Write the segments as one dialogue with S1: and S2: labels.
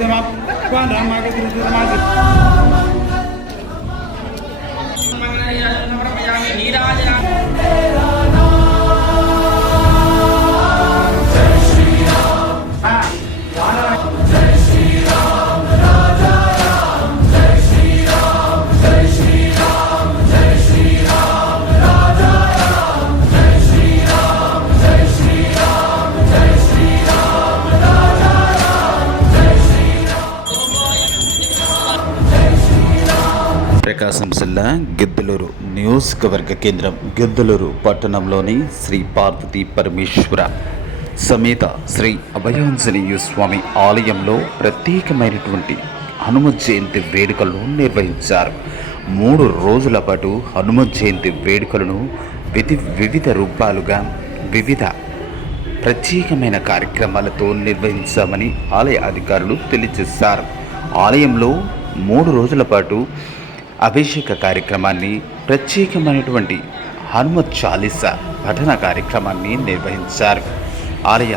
S1: jemaat Kuandang Magelang Jemaat ప్రకాశం జిల్లా గిద్దలూరు నియోజకవర్గ కేంద్రం గిద్దలూరు పట్టణంలోని శ్రీ పార్వతీ పరమేశ్వర సమేత శ్రీ అభయాంజనేయ స్వామి ఆలయంలో ప్రత్యేకమైనటువంటి హనుమ జయంతి వేడుకలను నిర్వహించారు. మూడు రోజుల పాటు హనుమ జయంతి వేడుకలను విధి వివిధ రూపాలుగా వివిధ ప్రత్యేకమైన కార్యక్రమాలతో నిర్వహించామని ఆలయ అధికారులు తెలియజేశారు. ఆలయంలో మూడు రోజుల పాటు అభిషేక కార్యక్రమాన్ని ప్రత్యేకమైనటువంటి హనుమ చాలీసా పఠన కార్యక్రమాన్ని నిర్వహించారు. ఆలయ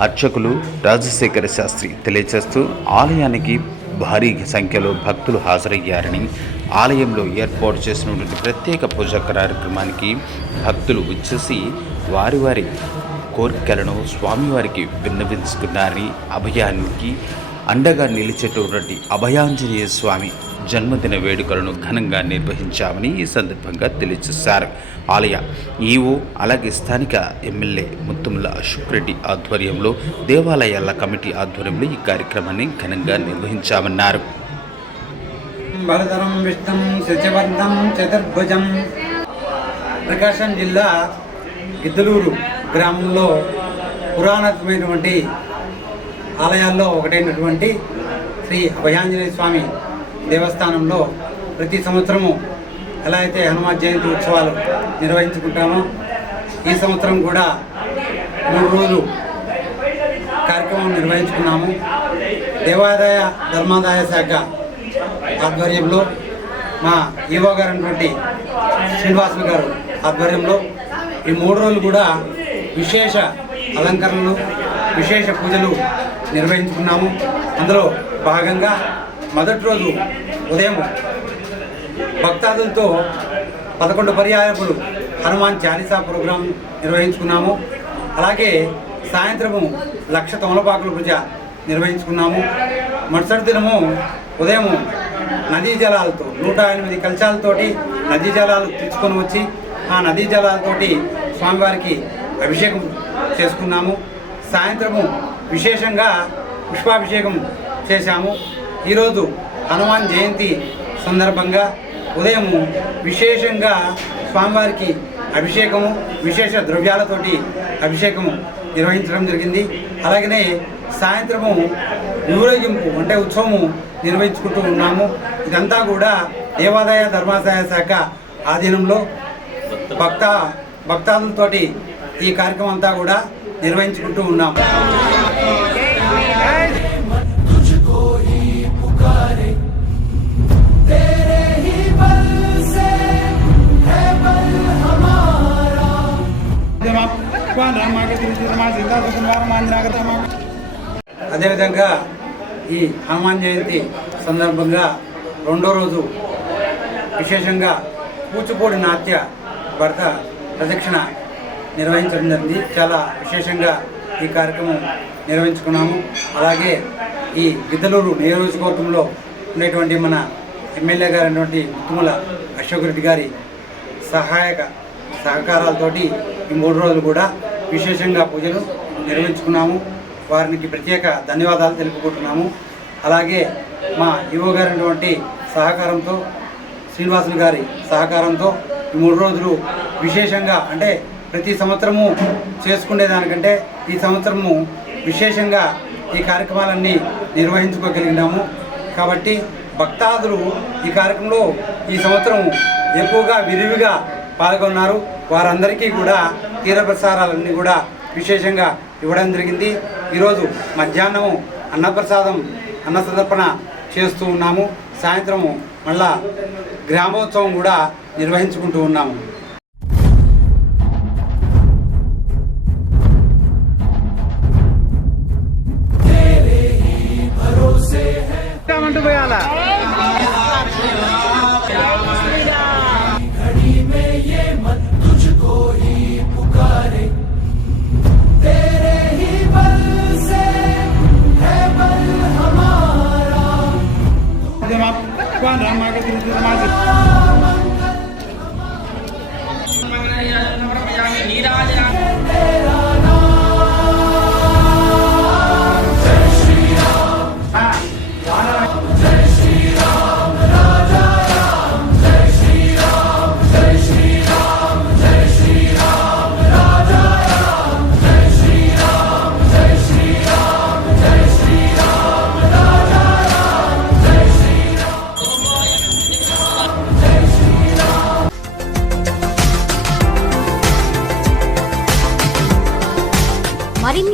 S1: అర్చకులు రాజశేఖర శాస్త్రి తెలియజేస్తూ ఆలయానికి భారీ సంఖ్యలో భక్తులు హాజరయ్యారని ఆలయంలో ఏర్పాటు చేసినటువంటి ప్రత్యేక పూజ కార్యక్రమానికి భక్తులు వచ్చేసి వారి వారి కోరికలను స్వామివారికి విన్నవించుకున్నారని అభయానికి అండగా నిలిచేటటువంటి అభయాంజనేయ స్వామి జన్మదిన వేడుకలను ఘనంగా నిర్వహించామని ఈ సందర్భంగా తెలియజేశారు. ఆలయ ఈవో అలాగే స్థానిక ఎమ్మెల్యే ముత్తుముల అశోక్ రెడ్డి ఆధ్వర్యంలో దేవాలయాల కమిటీ ఆధ్వర్యంలో ఈ కార్యక్రమాన్ని ఘనంగా నిర్వహించామన్నారు.
S2: బలధరం విష్ణం శశివర్ధం చతుర్భుజం ప్రకాశం జిల్లా గిద్దలూరు గ్రామంలో పురాణమైనటువంటి ఆలయాల్లో ఒకటైనటువంటి శ్రీ అభయాంజనేయ స్వామి దేవస్థానంలో ప్రతి సంవత్సరము ఎలా అయితే హనుమాన్ జయంతి ఉత్సవాలు నిర్వహించుకుంటామో ఈ సంవత్సరం కూడా మూడు రోజులు కార్యక్రమం నిర్వహించుకున్నాము. దేవాదాయ ధర్మాదాయ శాఖ ఆధ్వర్యంలో మా ఈవో గారు అటువంటి శ్రీనివాసులు గారు ఆధ్వర్యంలో ఈ మూడు రోజులు కూడా విశేష అలంకరణలు విశేష పూజలు నిర్వహించుకున్నాము. అందులో భాగంగా మొదటి రోజు ఉదయం భక్తాదులతో పదకొండు పర్యాయకులు హనుమాన్ చాలీసా ప్రోగ్రాం నిర్వహించుకున్నాము. అలాగే సాయంత్రము లక్ష తమలపాకుల పూజ నిర్వహించుకున్నాము. మరుసటి దినము ఉదయం నదీ జలాలతో నూట ఎనిమిది కలశాలతోటి నదీ జలాలు తెచ్చుకొని వచ్చి ఆ నదీ జలాలతోటి స్వామివారికి అభిషేకం చేసుకున్నాము. సాయంత్రము విశేషంగా పుష్పాభిషేకం చేశాము. ఈరోజు హనుమాన్ జయంతి సందర్భంగా ఉదయము విశేషంగా స్వామివారికి అభిషేకము విశేష ద్రవ్యాలతోటి అభిషేకము నిర్వహించడం జరిగింది. అలాగనే సాయంత్రము ఊరేగింపు అంటే ఉత్సవము నిర్వహించుకుంటూ ఉన్నాము. ఇదంతా కూడా దేవాదాయ ధర్మాదాయ శాఖ ఆధీనంలో భక్త భక్తాదులతోటి ఈ కార్యక్రమం అంతా కూడా నిర్వహించుకుంటూ ఉన్నాము. అదేవిధంగా ఈ హనుమాన్ జయంతి సందర్భంగా రెండో రోజు విశేషంగా కూచిపూడి నాట్య భర్త ప్రదక్షిణ నిర్వహించడం జరిగింది. చాలా విశేషంగా ఈ కార్యక్రమం నిర్వహించుకున్నాము. అలాగే ఈ గిద్దలూరు నియోజకవర్గంలో ఉండేటువంటి మన ఎమ్మెల్యే గారైనటువంటి ముత్తుముల అశోక్ రెడ్డి గారి సహాయక సహకారాలతోటి ఈ మూడు రోజులు కూడా విశేషంగా పూజలు నిర్వహించుకున్నాము. వారికి ప్రత్యేక ధన్యవాదాలు తెలుపుకుంటున్నాము. అలాగే మా యువ గారినటువంటి సహకారంతో శ్రీనివాసులు గారి సహకారంతో ఈ మూడు రోజులు విశేషంగా అంటే ప్రతి సంవత్సరము చేసుకునేదానికంటే ఈ సంవత్సరము విశేషంగా ఈ కార్యక్రమాలన్నీ నిర్వహించుకోగలిగినాము. కాబట్టి భక్తాదులు ఈ కార్యక్రమంలో ఈ సంవత్సరం ఎక్కువగా విరివిగా పాల్గొన్నారు. వారందరికీ కూడా తీరప్రసారాలన్నీ కూడా విశేషంగా ఇవ్వడం జరిగింది. ఈరోజు మధ్యాహ్నం అన్నప్రసాదం అన్న సమర్పణ చేస్తూ ఉన్నాము. సాయంత్రము మళ్ళా గ్రామోత్సవం కూడా నిర్వహించుకుంటూ ఉన్నాము.
S3: అంటూ పోయాలా? Thank you.